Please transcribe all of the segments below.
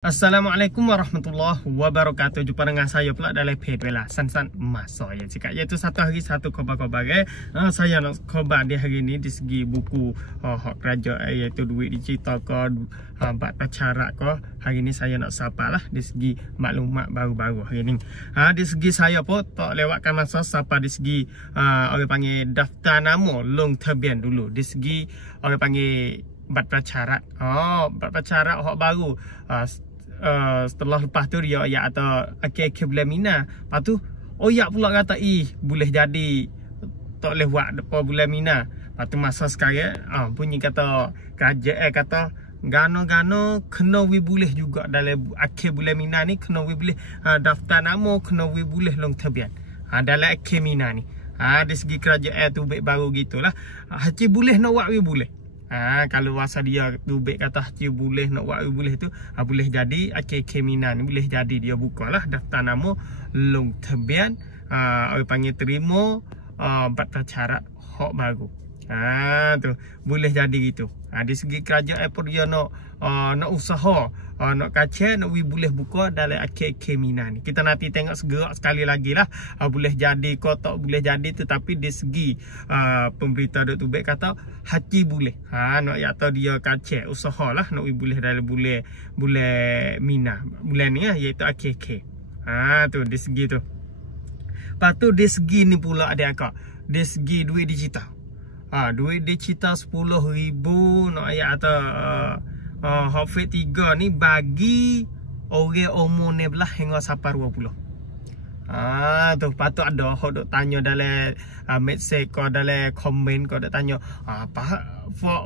Assalamualaikum warahmatullahi wabarakatuh. Jumpa dengan saya pula dalam page Bella San Masa ya cakap iaitu satu hari satu khabar-khabar saya nak khabar di hari ni di segi buku hak kerajaan iaitu duit digital ke bab pacarak ke. Hari ni saya nak sapa lah di segi maklumat baru-baru hari ni. Di segi saya pun tak lewatkan masa sapa di segi orang panggil daftar nama long terbian dulu. Di segi orang panggil bab pacarak. Bab pacarak hak baru. Setelah lepas tu dia ayat atau akhir-akhir bulan Mina. Lepas tu oyak pula kata boleh jadi tak boleh buat depan bulan Mina. Lepas tu masa sekarang bunyi kata kerajaan kata gano-gano kena boleh juga dalam akhir bulan Mina ni kena boleh daftar nama kena boleh long terbian dalam akhir Mina ni. Dari segi kerajaan tu baru gitulah. Haji boleh nak buat boleh. Kalau masa dia tubik kata dia boleh nak buat boleh tu boleh jadi akhir Mina ni boleh jadi dia bukalah daftar nama long terbian orang panggil terima bab pacarak hak baru. Tu boleh jadi gitu. Di segi kerajaan pun dia nak usaha nak kacau nak boleh buka dalam akhir Mina ni. Kita nanti tengok segerak sekali lagi lah boleh jadi kau tak boleh jadi, tetapi di segi pemberita duk tubik kata hati boleh. Nak atau dia kacau usaha lah nak boleh dalam bulan Mina bulan ni iaitu akhir. Tu di segi tu. Lepas tu di segi ni pula ada akak di segi duit digital. Duit digital 10,000 nak ayat atau Hafid 3 ni bagi orang umur 16 hingga sampai 20. Tu patut ada hok duk tanya dalam message ko dalam komen ko duk tanya apa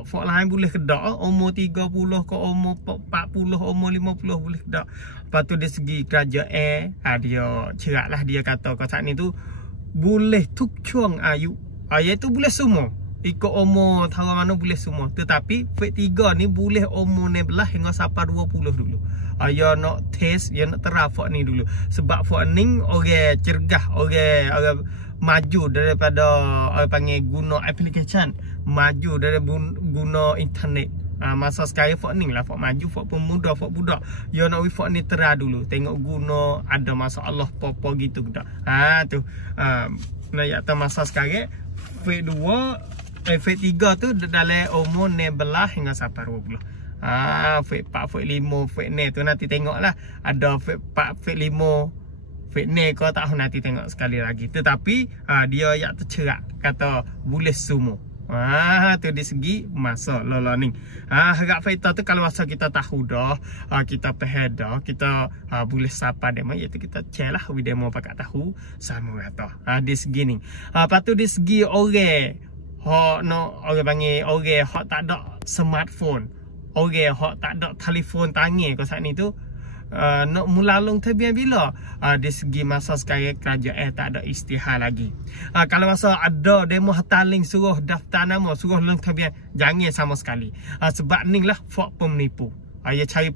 fok lain boleh ke dak umur 30 ke umur 40 umur 50 boleh ke dak. Patut dari segi kerajaan dia ceraklah dia kata kat saat ni tu boleh tuk cuang ayu iaitu boleh semua. Ikut umur tahu mana boleh semua. Tetapi Fit 3 ni boleh umur 16 hingga sampai 20 dulu. Ya nak test, ya nak terafak ni dulu. Sebab fak ni orang cergah, orang maju daripada orang panggil guna application, maju dari guna internet. Masa sekarang fak ni lah fak maju, fak pemuda, fak budak. Ya nak fak ni terah dulu. Tengok guna ada masalah apa-apa gitu dak. Tu. Nak kata masa sekarang Fit 2 Fit 3 tu dalam umur 16 hingga sampai 20. Fit 4, Fit 5, Fit ni tu nanti tengok lah. Ada Fit 4, Fit 5, Fit ni kau tak nanti tengok sekali lagi. Tetapi dia yang tercerak kata boleh semua. Tu di segi masa lola ni. Harap Fit tu kalau masa kita tahu dah, kita paham dah, kita boleh sapa demo iaitu kita share lah demo pakai tahu sama kata. Di segi ni. Lepas tu di segi orang orang panggil orang hak tak ada smartphone, orang hak tak ada telefon tangan kau saat ni tu nak mula long terbian bila di segi masa sekarang kerajaan tak ada istihar lagi. Kalau masa ada demo hataling suruh daftar nama suruh long terbian jangan sama sekali. Sebab ni lah fak penipu. Ya cari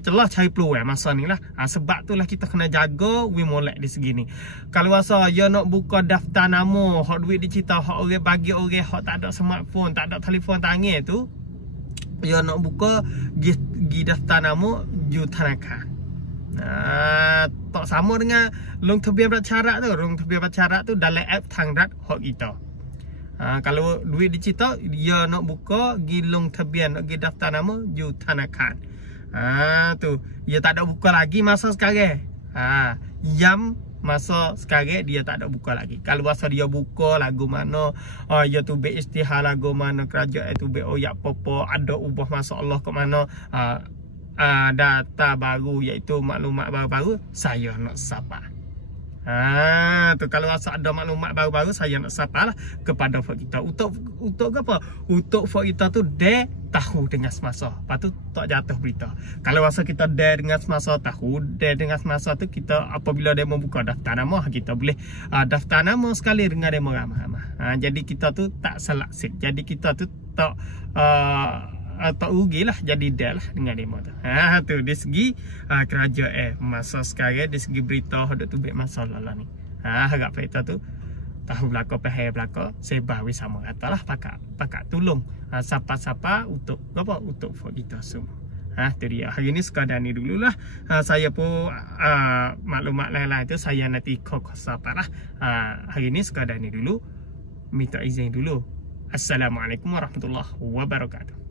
celah cari peluang masa ni lah. Sebab tu lah kita kena jaga molek di segi ni. Kalau masa ya nak buka daftar nama hak duit digital hak orang bagi orang hak tak ada smartphone, tak ada telefon tangan tu, ya nak buka gi daftar nama Jutanakan. Tak sama dengan long terbian pacarak tu. Long terbian pacarak tu dalam app Tangrat hak kita. Kalau duit digital dia nak buka gi long terbian nak gi daftar nama Jutanakan. Tu dia tak ada buka lagi masa sekarang. Jam masa sekarang dia tak ada buka lagi. Kalau masa dia buka lagu mana dia tu be istihar lagu mana kerajaan tu be oyak apa-apa ada ubah masalah ke mana data baru iaitu maklumat baru-baru saya nak sapa. Tu kalau masa ada maklumat baru-baru saya nak sapa lah kepada fak kita untuk apa? Untuk fak kita tu dia tahu dengan semasa. Lepas tu tak jatuh berita. Kalau masa kita dengan semasa tahu, dengan semasa tu kita apabila dia membuka daftar nama kita boleh daftar nama sekali dengan demo ramah-ramah. Jadi kita tu tak salah sip. Jadi kita tu tak rugi lah jadi dia lah dengan demo tu. Tu di segi kerajaan masa sekarang di segi berita ada tu masalah lah ni. Harap kita tu tahu belaka pahal belaka sebab we sama katalah pakak tolong siapa-siapa untuk apa untuk kita semua. Tu dia. Hari ni sekadar ni dululah. Saya pun maklumat lain-lain tu saya nanti kosapat lah. Hari ni sekadar ni dulu. Minta izin dulu. Assalamualaikum warahmatullahi wabarakatuh.